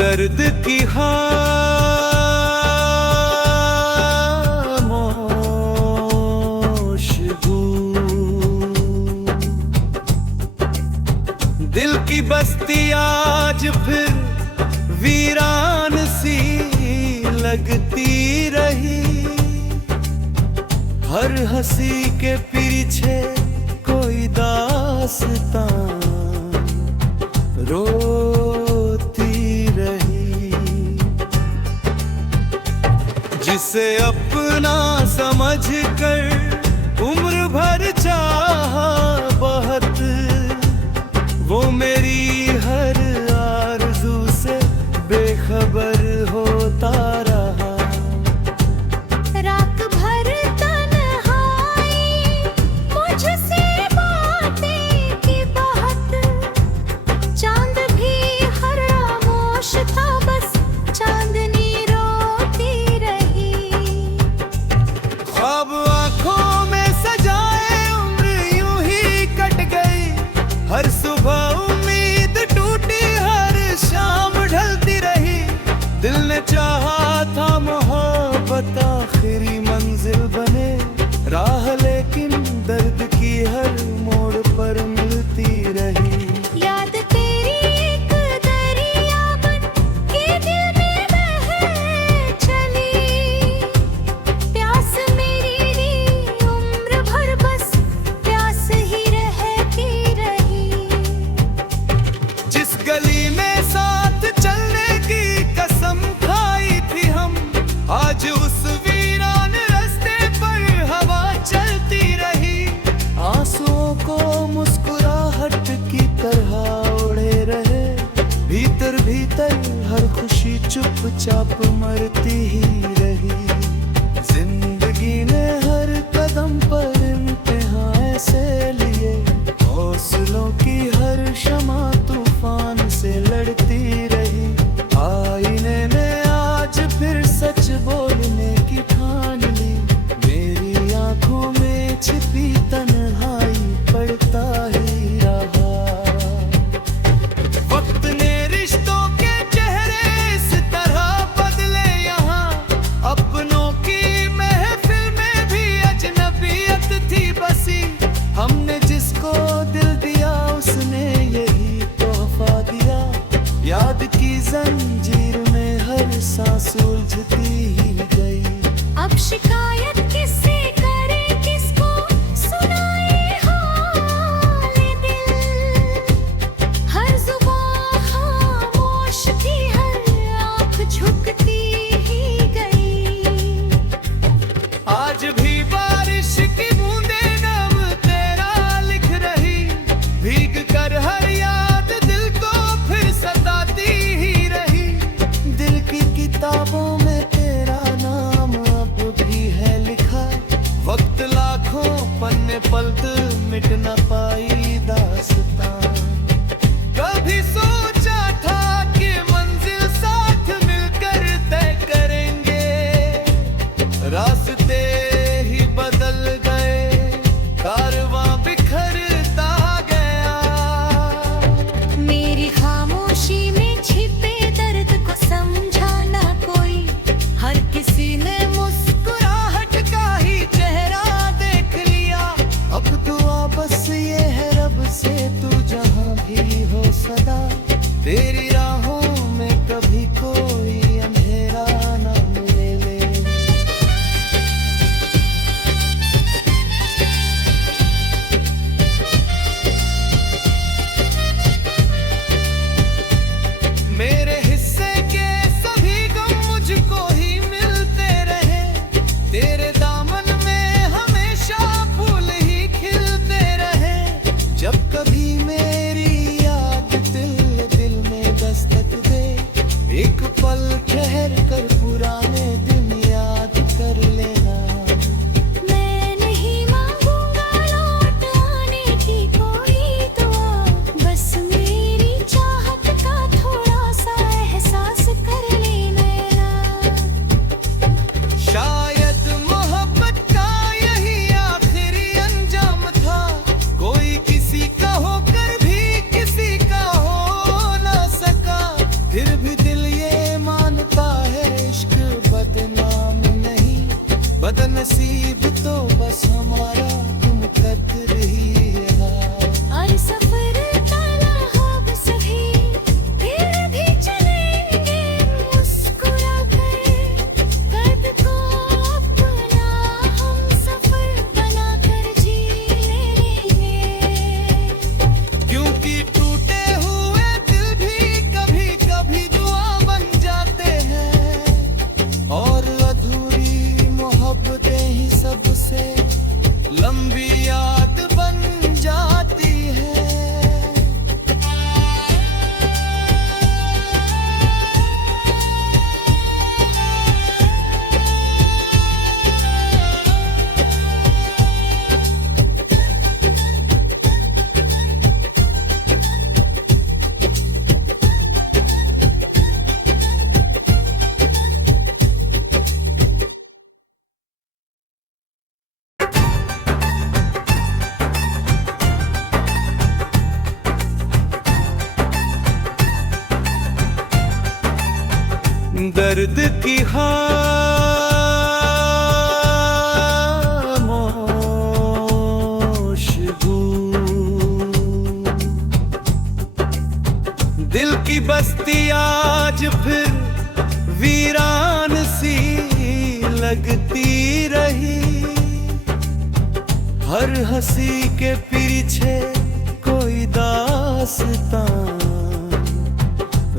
दर्द की खामोश गूंज, दिल की बस्ती आज फिर वीरान सी लगती रही। हर हंसी के पीछे कोई दास्तां रोती रही। जिसे अपना समझकर उम्र भर चाहा बहुत, वो मेरी हर आरज़ू से बेखबर होता रहा। रात भर तन्हाई मुझसे बातें की बहुत, चांद भी हर खामोश था, बस चांदनी रोती रही। ख्वाब आँखों में सजाए उम्र यूं ही कट गई। हर सुबह उम्मीद टूटी, हर शाम ढलती रही। दिल ने चाहा था मोहब्बत आखिरी मंजिल बने, राह लेकिन दर्द की हर मोड़ पर मिलती रही। याद तेरी एक दरिया बन के दिल में बह चली, प्यास मेरी उम्र भर बस प्यास ही रहती रही। जिस गली में साथ चलने की कसम खाई थी हम, आज उस वीरान रास्ते पर हवा चलती रही। आंसुओं को मुस्कुराहट की तरह उड़े रहे, भीतर भीतर हर खुशी चुपचाप मरती ही रही। जिंदगी ने हर कदम पर इम्तिहान ऐसे लिए, हौसलों की हर शमा तूफान से लड़ती रही। आईने ने आज फिर सच बोलने की ठान ली, मेरी आंखों में छिपी तन्हाई पड़ता ही रहा। वक्त ने रिश्तों के चेहरे इस तरह बदले यहाँ, अपनों की महफिल में भी अजनबियत थी बसी। हमने जिसको दिल दिया उसने यही तोहफा दिया, याद की जंजीर में हर सांस उलझती ही गई। अब शिकायत किससे करे, किसको सुनाए हाल दिल। हर जुबां खामोश थी, हर आँख झुकती ही गई। आज भी बारिश की बूंदें नम तेरा लिख रही, भीग कर हर याद दिल को फिर सताती ही रही। दिल की किताबों में तेरा नाम अब भी है लिखा, वक्त लाखों पन्ने पलट मिट न पाई दास्तां। कभी सोचा था कि मंजिल साथ मिलकर तय करेंगे, रास्ते ही बदल गए, कारवां बिखरता गया। मेरी खामोशी में छिपे दर्द को समझा ना कोई, हर किसी ने मुस्कुराहट का ही चेहरा देख लिया। अब दुआ बस ये बदनसीब तो बस हमारा तुम कदर ही है। और सफर काला होगा सही, फिर भी चलेंगे मुस्कुरा कर। दर्द को अपना हम सफर बना कर जी लेंगे। क्योंकि टूटे हुए दिल भी कभी कभी दुआ बन जाते हैं, और अधूरी मोहब्बतें ही सबसे लंबी याद बन जाती है। दर्द की खामोश गूंज, दिल की बस्ती आज फिर वीरान सी लगती रही। हर हंसी के पीछे कोई दास्तां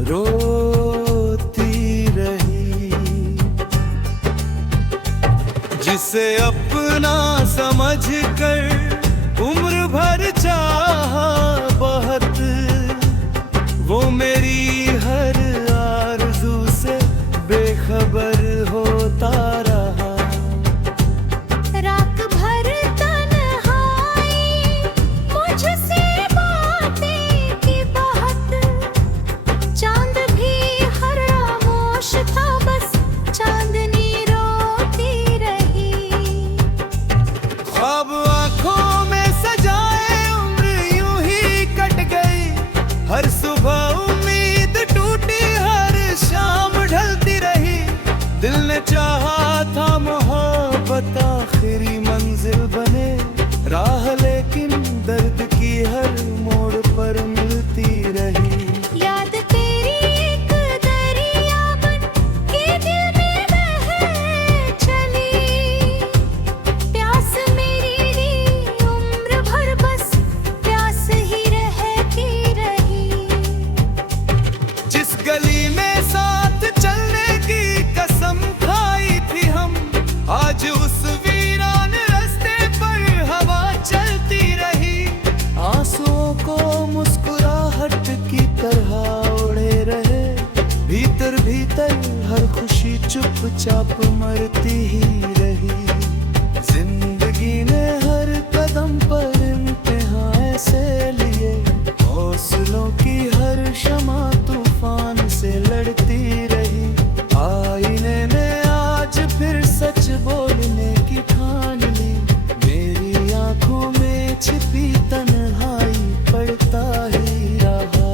रोती रही। जिसे अपना समझ कर उम्र भर चाहा बहुत, वो मेरी हर आरज़ू से बेखबर होता रहा। रात भर तन्हाई मुझसे बातें की बहुत, चांद भी हर खामोश था बस चांदनी रोती रही। ख्वाब आँखों में सजाए उम्र यूं ही कट गई। हर सुबह उम्मीद टूटी, हर शाम ढलती रही। दिल ने चाहा था मोहब्बत आखिरी मंजिल बने, राह लेकिन दर्द की हर मोड़ पर मिलती रही। याद तेरी एक दरिया बन के दिल में बह चली, प्यास मेरी उम्र भर बस प्यास ही रहती रही। जिस गली में साथ चलने की कसम खाई थी हम, आज उस वीरान रास्ते पर हवा चलती रही। आंसुओं को मुस्कुराहट की तरह उड़े रहे, भीतर भीतर हर खुशी चुपचाप मरती ही रही। जिंदगी ने हर कदम पर इम्तिहान ऐसे लिए, हौसलों की हर शमा तूफान से लड़ती रही। आईने ने आज फिर सच बोलने की ठान ली, मेरी आंखों में छिपी तन्हाई पड़ता ही रहा।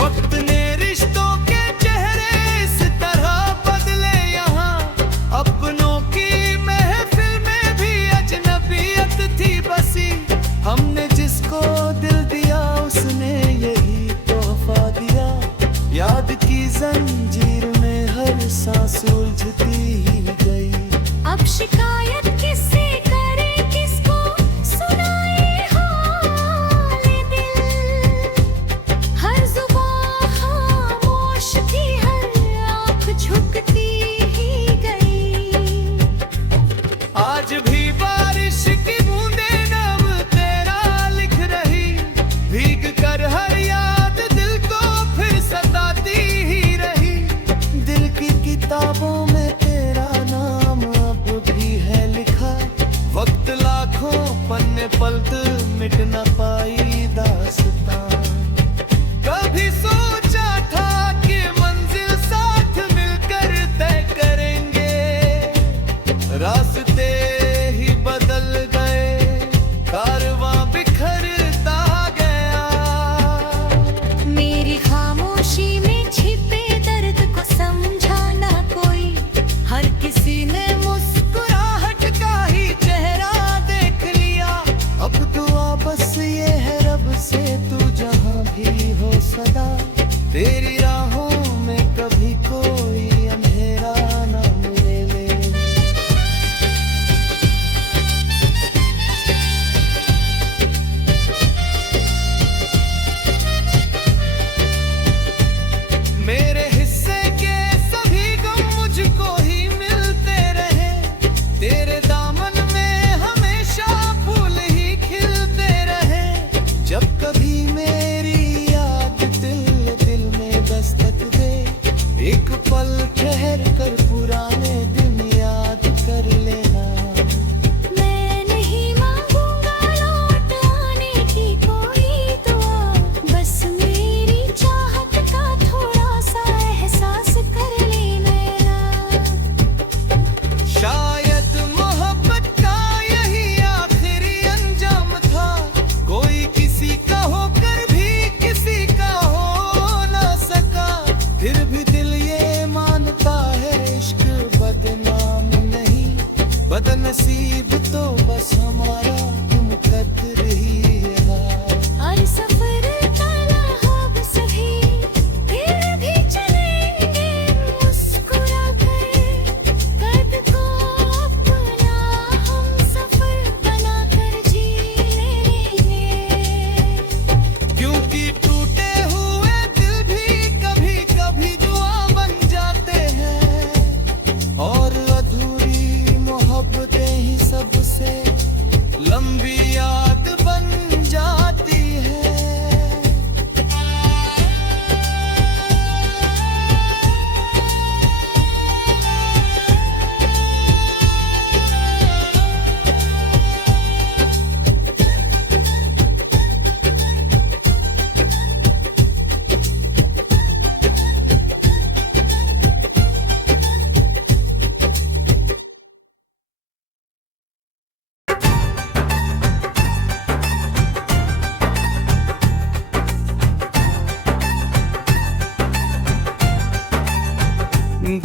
वक्त ने रिश्तों के चेहरे इस तरह बदले यहाँ, अपनों की महफिल में भी अजनबियत थी बसी। हमने जिसको दिल दिया उसने यही तोहफा दिया, याद की जंजीर में हर सांस उलझती ही गई। अब शिकायत किससे करे, किसको सुनाए हाल दिल। हर जुबां खामोश थी, हर आँख झुकती ही गई। आज भी बारिश की बूंदें नाम तेरा लिख रही, भीग कर हर याद दिल को फिर सताती ही रही। दिल की किताबों में तेरा नाम अब भी है लिखा, वक्त लाखों पन्ने पलट मिट न पाई दास्तां। कभी सोचा था कि मंजिल साथ मिलकर तय करेंगे, रास्ते ही बदल गए, कारवां बिखरता गया। मेरी खामोशी में छिपे दर्द को समझा ना कोई, हर किसी ने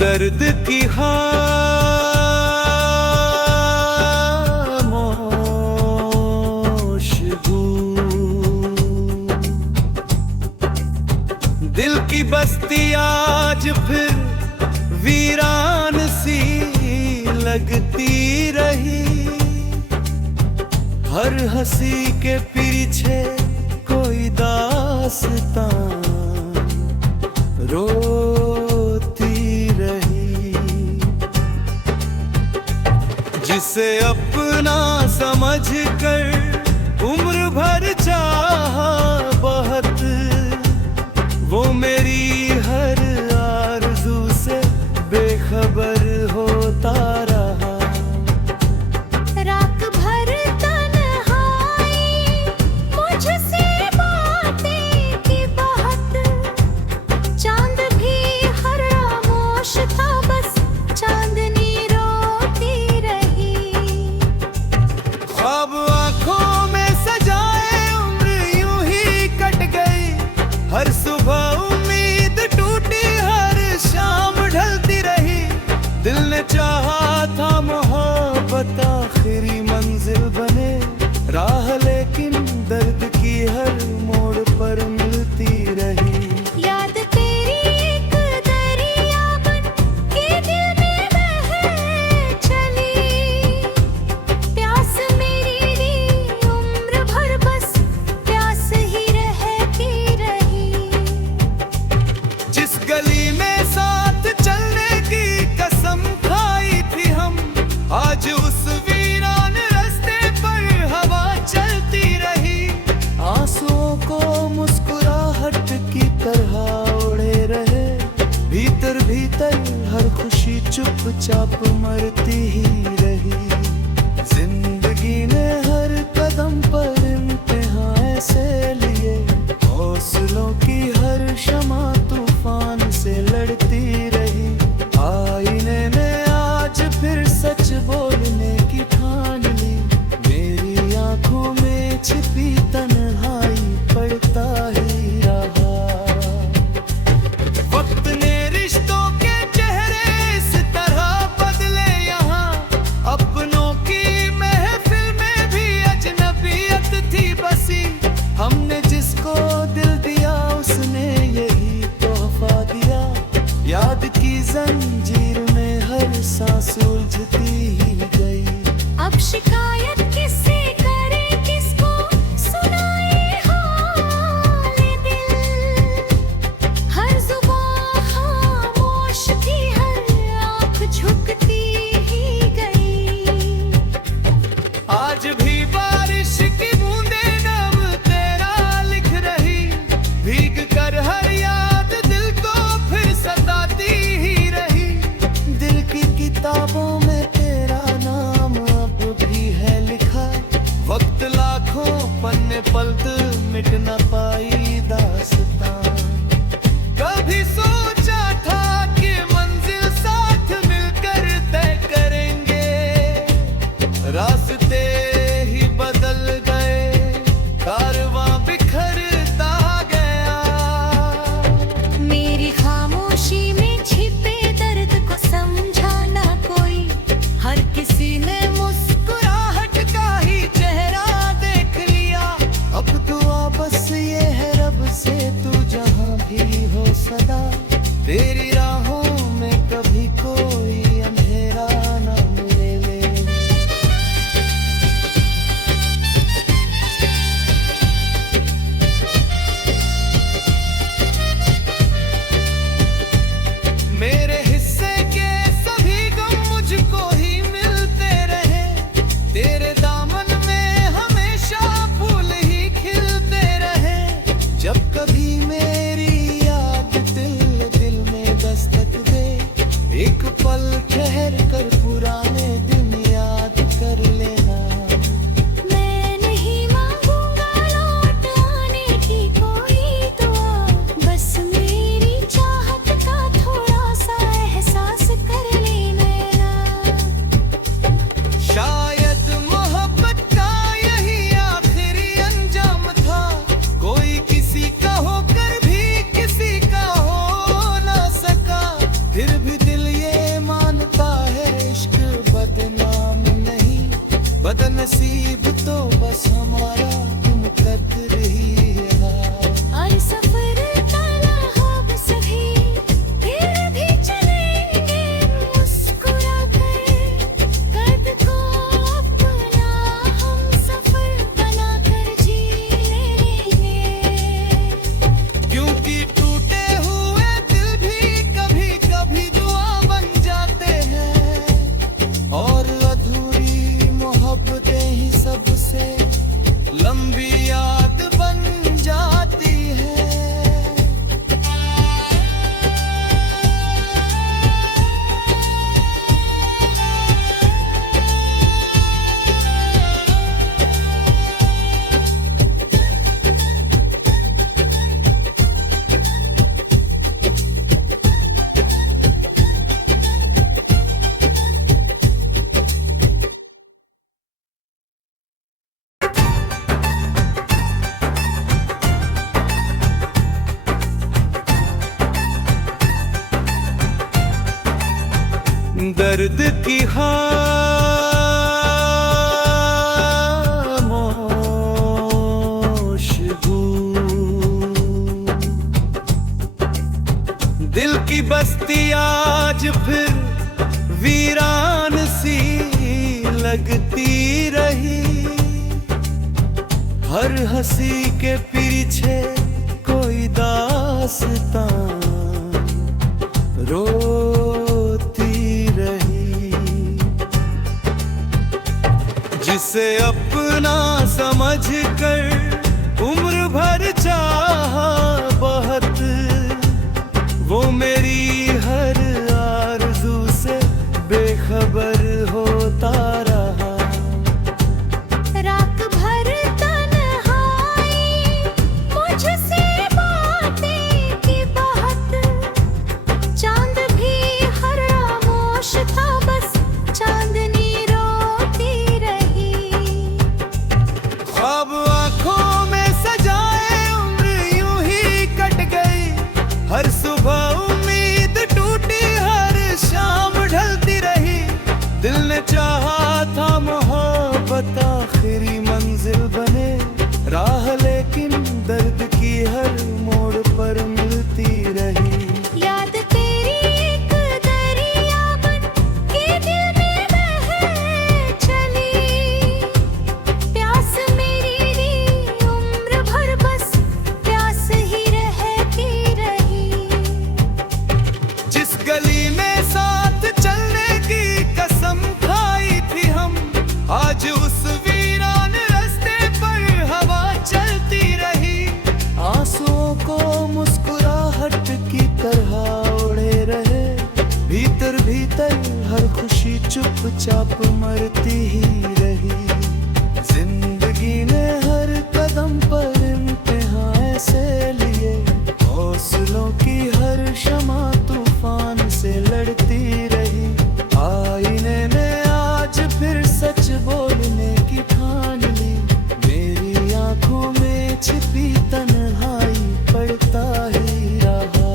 दर्द की खामोश गूंज, दिल की बस्ती आज फिर वीरान सी लगती रही। हर हंसी के पीछे कोई दास्तां रोती रही। जिसे अपना समझ कर उम्र भर चाहा बहुत, वो मेरी हर आरज़ू से बेखबर होता रहा। रात भर तन्हाई मुझसे बातें की बात, चांद भी हर खामोश था, बस चांदनी रोती रही। ख्वाब आँखों में सजाए उम्र यूं ही कट गई। हर सुबह उम्मीद टूटी, हर शाम ढलती रही। दिल ने चाहा था मोहब्बत आखिरी मंजिल बने, राह लेकिन दर्द की हर मोड़ पर मिलती रही। याद तेरी एक दरिया बन के दिल में बह चली, प्यास मेरी री उम्र भर बस प्यास ही रहती रही। जिस गली में साथ चलने की कसम खाई थी हम, आज उस वीरान रास्ते पर हवा चलती रही। आंसुओं को मुस्कुराहट की तरह उड़े रहे, भीतर भीतर हर खुशी चुपचाप मरती ही रही। जिंदगी ने हर कदम पर इम्तिहान ऐसे लिए, हौसलों की हर शमा तूफान से लड़ती रही। आईने ने आज फिर सच बोलने की ठान ली, मेरी आंखों में छिपी तन्हाई पड़ता ही रहा। वक्त ने रिश्तों के चेहरे इस तरह बदले यहाँ, अपनों की महफिल में भी अजनबियत थी बसी। हमने जिसको दिल दिया उसने यही तोहफा दिया, याद की जंजीर में हर सांस उलझती ही गई। अब शिकायत किससे करे, किसको सुनाए हाल दिल, हर जुबान खामोश थी, हर आँख झुकती ही गई। आज भी बारिश की बूंदें नम तेरा लिख रही, भीग कर हर याद दिल को फिर सताती ही रही। दिल की किताबों में तेरा नाम अब भी है लिखा। बदनसीब तो बस हमारा तुम कदर ही है। और सफर ताला हम सभी फिर भी चलेंगे मुस्कुरा कर, कद को अपना हम सफर बना कर जी लेंगे। क्योंकि टूटे हुए दिल भी कभी कभी दुआ बन जाते हैं, और अधूरी मोहब्बतें ही सबसे लंबी याद बन जाती है। दर्द की खामोश गूंज, दिल की बस्ती आज फिर वीरान सी लगती रही। हर हंसी के पीछे कोई दास्तां रोती रही। जिसे अपना समझ कर उम्र भर चाहा बहुत, वो मेरी हर आरज़ू से बेखबर होता रहा। रात भर तन्हाई मुझसे बातें की बहुत, चांद भी हर खामोश था बस चांदनी रोती रही। अब आँखों में सजाए उम्र यूं ही कट गई। हर सुबह उम्मीद टूटी, हर शाम ढलती रही। दिल ने चाहा था मोहब्बत आखिरी मंजिल बने, राह लेकिन दर्द की हर मोड़ पर मिलती रही। याद तेरी एक दरिया बन के दिल में बह चली, प्यास मेरी री उम्र भर बस प्यास ही रहती रही। जिस गली में साथ चलने की कसम खाई थी हम, आज उस वीरान रास्ते पर हवा चलती रही। आंसुओं को मुस्कुराहट की तरह उड़े रहे, भीतर भीतर हर खुशी चुपचाप मरती ही रही। जिंदगी ने हर कदम पर इम्तिहान ऐसे लिए, हौसलों की हर शमा तूफान से लड़ती रही। आईने ने आज फिर सच बोलने की ठान ली, मेरी आंखों में छिपी तन्हाई पड़ता ही रहा।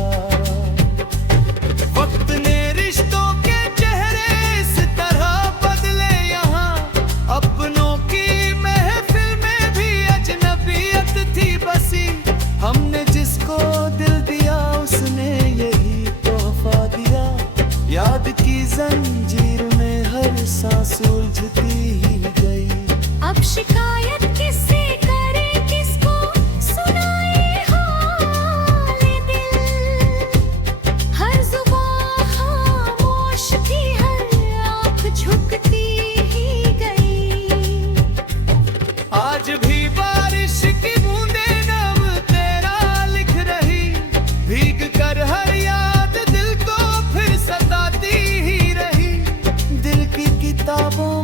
वक्त ने रिश्तों के चेहरे इस तरह बदले यहाँ, अपनों की महफिल में भी अजनबियत थी बसी। हमने जिसको दिल दिया उसने यही तोहफा दिया, याद की जंजीर में हर सांस उलझती ही गई। अब शिकायत किससे करे, किसको सुनाए हाल दिल, हर जुबान खामोश थी, हर आँख झुकती ही गई। आज भी बारिश की बूंदें नम तेरा लिख रही, भीग कर हर याद दिल को फिर सताती ही रही। दिल की किताबों